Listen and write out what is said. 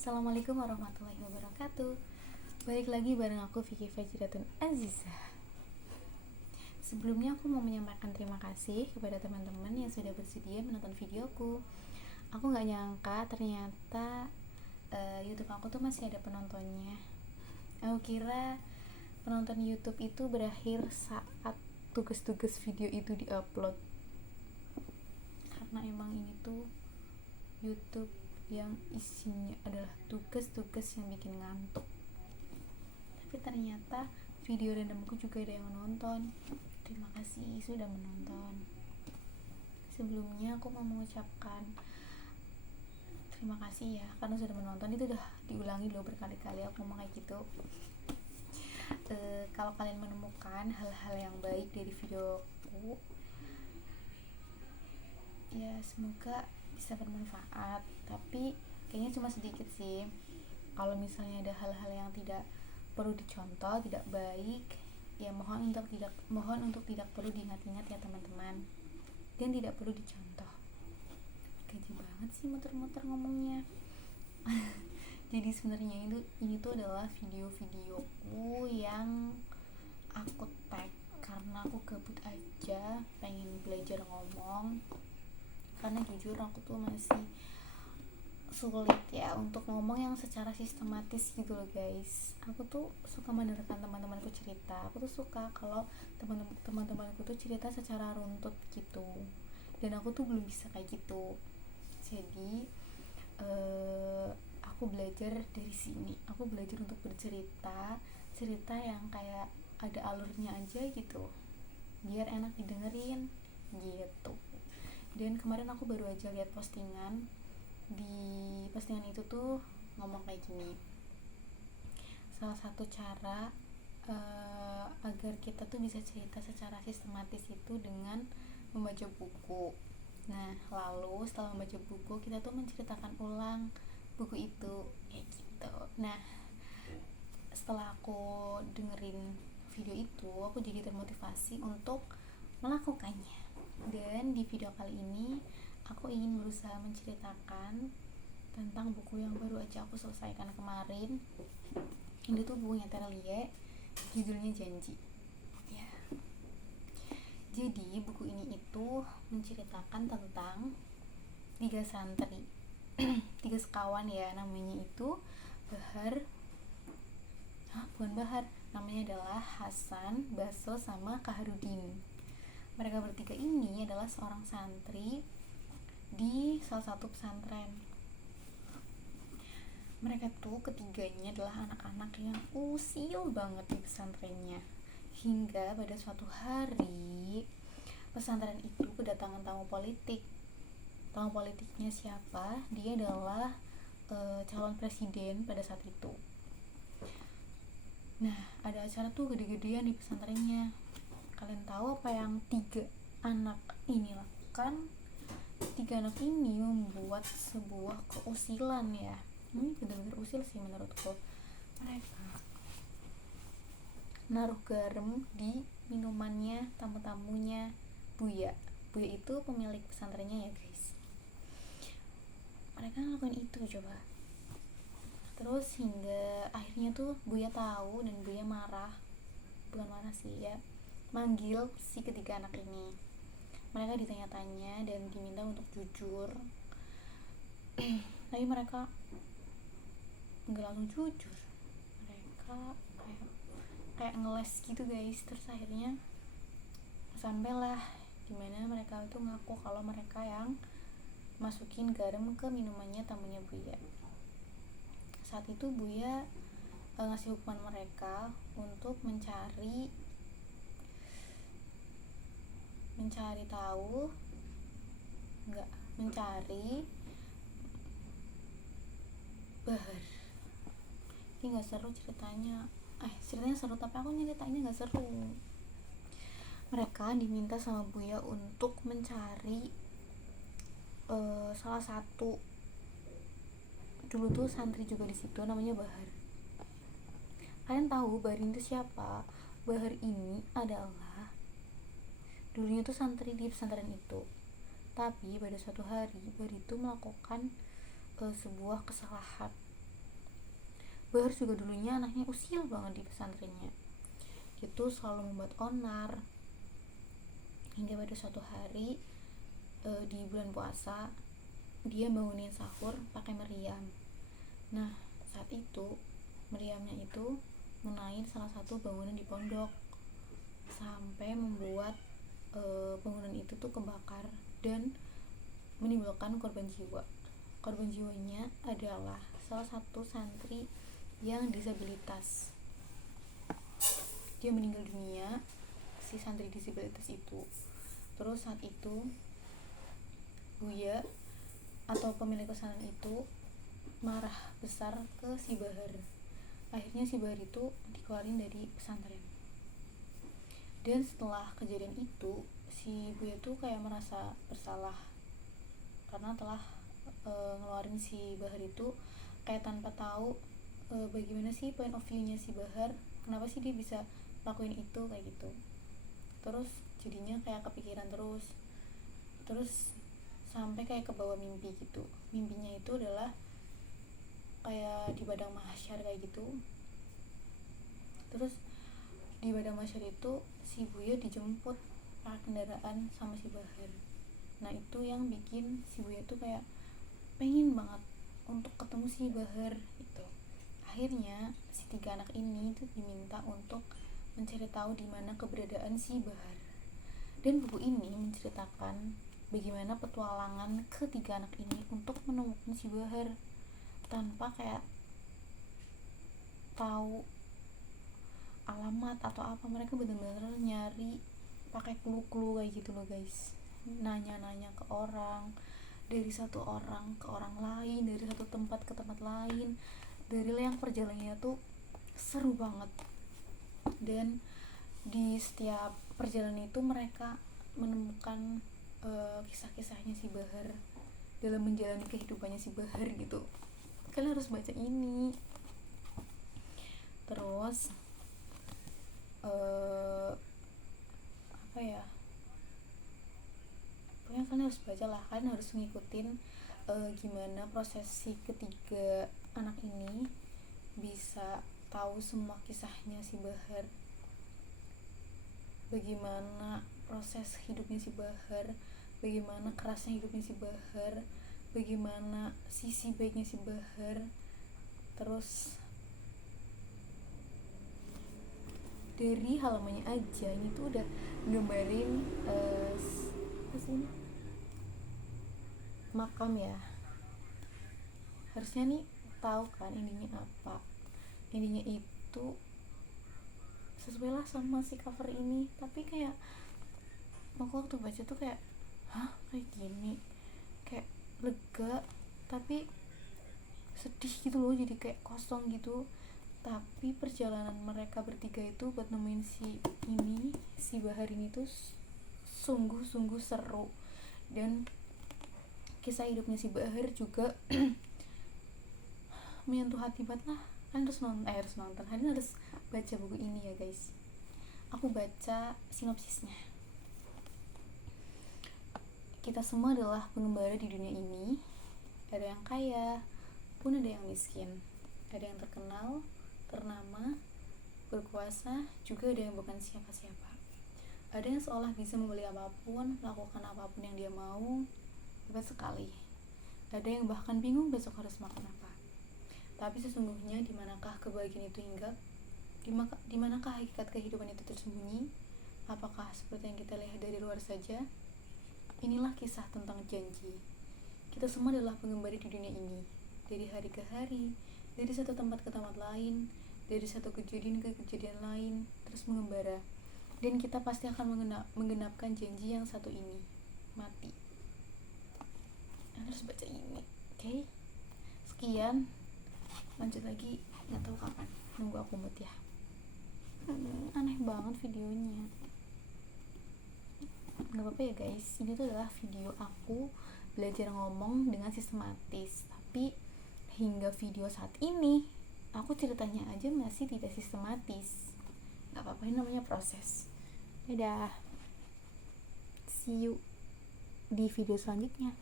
Assalamualaikum warahmatullahi wabarakatuh. Balik lagi bareng aku Vicky Fajratun Azizah. Sebelumnya aku mau menyampaikan terima kasih kepada teman-teman yang sudah bersedia menonton videoku. Aku gak nyangka ternyata YouTube aku tuh masih ada penontonnya. Aku kira penonton YouTube itu berakhir saat tugas-tugas video itu diupload. Karena emang ini tuh YouTube yang isinya adalah tugas-tugas yang bikin ngantuk. Tapi ternyata video randomku juga ada yang menonton. Terima kasih sudah menonton. Sebelumnya aku mau mengucapkan terima kasih ya karena sudah menonton. Itu udah diulangi loh berkali-kali aku ngomong kayak gitu. Kalau kalian menemukan hal-hal yang baik dari videoku, ya semoga bisa bermanfaat, tapi kayaknya cuma sedikit sih. Kalau misalnya ada hal-hal yang tidak perlu dicontoh, tidak baik, ya mohon untuk tidak perlu diingat-ingat ya teman-teman, dan tidak perlu dicontoh. Gaji banget sih muter-muter ngomongnya. Jadi sebenarnya ini tuh adalah video-videoku yang aku tag karena aku gabut aja, pengen belajar ngomong. Karena jujur aku tuh masih sulit ya untuk ngomong yang secara sistematis gitu loh guys. Aku tuh suka mendengarkan teman-temanku cerita. Aku tuh suka kalau teman-temanku tuh cerita secara runtut gitu, dan aku tuh belum bisa kayak gitu. Jadi aku belajar dari sini. Aku belajar untuk bercerita yang kayak ada alurnya aja gitu, biar enak didengerin gitu. Dan kemarin aku baru aja lihat postingan. Di postingan itu tuh ngomong kayak gini, salah satu cara agar kita tuh bisa cerita secara sistematis itu dengan membaca buku. Nah, lalu setelah membaca buku, kita tuh menceritakan ulang buku itu kayak gitu. Nah, setelah aku dengerin video itu, aku jadi termotivasi untuk melakukannya. Dan di video kali ini aku ingin berusaha menceritakan tentang buku yang baru aja aku selesaikan kemarin. Ini tuh bukunya Terelie, judulnya Janji ya. Jadi buku ini itu menceritakan tentang 3 santri 3 sekawan ya, namanya itu namanya adalah Hasan, Baso, sama Kaharudin. Mereka bertiga ini adalah seorang santri di salah satu pesantren. Mereka tuh ketiganya adalah anak-anak yang usil banget di pesantrennya. Hingga pada suatu hari pesantren itu kedatangan tamu politik. Tamu politiknya siapa? Dia adalah calon presiden pada saat itu. Nah, ada acara tuh gede-gedean di pesantrennya. Kalian tahu apa yang 3 anak ini lakukan? 3 anak ini membuat sebuah keusilan ya. Ini benar-benar usil sih menurutku. Mereka naruh garam di minumannya tamu-tamunya Buya. Buya itu pemilik pesantrennya ya guys. Mereka ngelakuin itu coba. Terus hingga akhirnya tuh Buya tahu dan Buya marah. Bukan marah sih ya, manggil si ketiga anak ini. Mereka ditanya-tanya dan diminta untuk jujur. Tapi mereka nggak langsung jujur. Mereka kayak ngeles gitu guys. Terus akhirnya sampailah dimana mereka itu ngaku kalau mereka yang masukin garam ke minumannya tamunya Buya. Saat itu Buya ngasih hukuman mereka untuk mencari Bahar. Ini nggak seru ceritanya. Ceritanya seru tapi aku nyeritainnya nggak seru. Mereka diminta sama Buya untuk mencari salah satu, dulu tuh santri juga di situ namanya Bahar. Kalian tahu Bahar itu siapa? Bahar ini adalah dulunya tuh santri di pesantren itu. Tapi pada suatu hari Bahar itu melakukan sebuah kesalahan. Bahar juga dulunya anaknya usil banget di pesantrennya gitu, selalu membuat onar. Hingga pada suatu hari di bulan puasa dia bangunin sahur pakai meriam. Nah saat itu meriamnya itu menaik salah satu bangunan di pondok sampai membuat bangunan itu tuh kebakar dan menimbulkan korban jiwa. Korban jiwanya adalah salah satu santri yang disabilitas. Dia meninggal dunia, si santri disabilitas itu. Terus saat itu Buya atau pemilik pesantren itu marah besar ke si Bahar. Akhirnya si Bahar itu dikeluarin dari pesantren. Dan setelah kejadian itu si Buya tuh kayak merasa bersalah karena telah ngeluarin si Bahar itu kayak tanpa tahu bagaimana sih point of view-nya si Bahar, kenapa sih dia bisa lakuin itu kayak gitu. Terus jadinya kayak kepikiran terus sampai kayak ke bawah mimpi gitu. Mimpinya itu adalah kayak di padang mahsyar kayak gitu. Terus di padang mahsyar itu si Buya dijemput pakai kendaraan sama si Bahar. Nah itu yang bikin si Buya tuh kayak pengen banget untuk ketemu si Bahar gitu. Akhirnya si 3 anak ini tuh diminta untuk mencari tahu di mana keberadaan si Bahar. Dan buku ini menceritakan bagaimana petualangan ketiga anak ini untuk menemukan si Bahar tanpa kayak tahu alamat atau apa. Mereka benar-benar nyari pakai clue-clue kayak gitu loh guys, nanya-nanya ke orang, dari satu orang ke orang lain, dari satu tempat ke tempat lain. Dari yang perjalanannya tuh seru banget. Dan di setiap perjalanan itu mereka menemukan kisah-kisahnya si Bahar dalam menjalani kehidupannya si Bahar gitu. Kalian harus baca ini. Terus apa ya, pokoknya kalian harus baca lah. Kalian harus ngikutin gimana proses si ketiga anak ini bisa tahu semua kisahnya si Bahar, bagaimana proses hidupnya si Bahar, bagaimana kerasnya hidupnya si Bahar, bagaimana sisi baiknya si Bahar. Terus dari halamannya aja ini tuh udah gambarin apa sih ini? Makam ya. Harusnya nih tahu kan ininya apa. Ininya itu sesuai lah sama si cover ini, tapi kayak aku waktu baca tuh kayak hah kayak gini, kayak lega tapi sedih gitu loh, jadi kayak kosong gitu. Tapi perjalanan mereka bertiga itu buat nemuin si Bahar ini tuh sungguh-sungguh seru. Dan kisah hidupnya si Bahar juga menyentuh hati banget lah. Kalian harus nonton, kalian harus baca buku ini ya guys. Aku baca sinopsisnya. Kita semua adalah pengembara di dunia ini. Ada yang kaya, pun ada yang miskin. Ada yang terkenal, ternama, berkuasa, juga ada yang bukan siapa-siapa. Ada yang seolah bisa membeli apapun, melakukan apapun yang dia mau, bebas sekali. Ada yang bahkan bingung besok harus makan apa. Tapi sesungguhnya di manakah kebahagiaan itu hinggap? Di manakah hakikat kehidupan itu tersembunyi? Apakah seperti yang kita lihat dari luar saja? Inilah kisah tentang janji. Kita semua adalah pengembara di dunia ini, dari hari ke hari, dari satu tempat ke tempat lain, dari satu kejadian ke kejadian lain, terus mengembara. Dan kita pasti akan menggenapkan janji yang satu ini, mati. Harus baca ini, oke? Sekian, lanjut lagi, nggak tahu kapan. Nunggu aku mood ya. Aneh banget videonya. Nggak apa-apa ya guys, ini tuh adalah video aku belajar ngomong dengan sistematis. Tapi hingga video saat ini aku ceritanya aja masih tidak sistematis. Nggak apa-apa, ini namanya proses. Dadah, see you di video selanjutnya.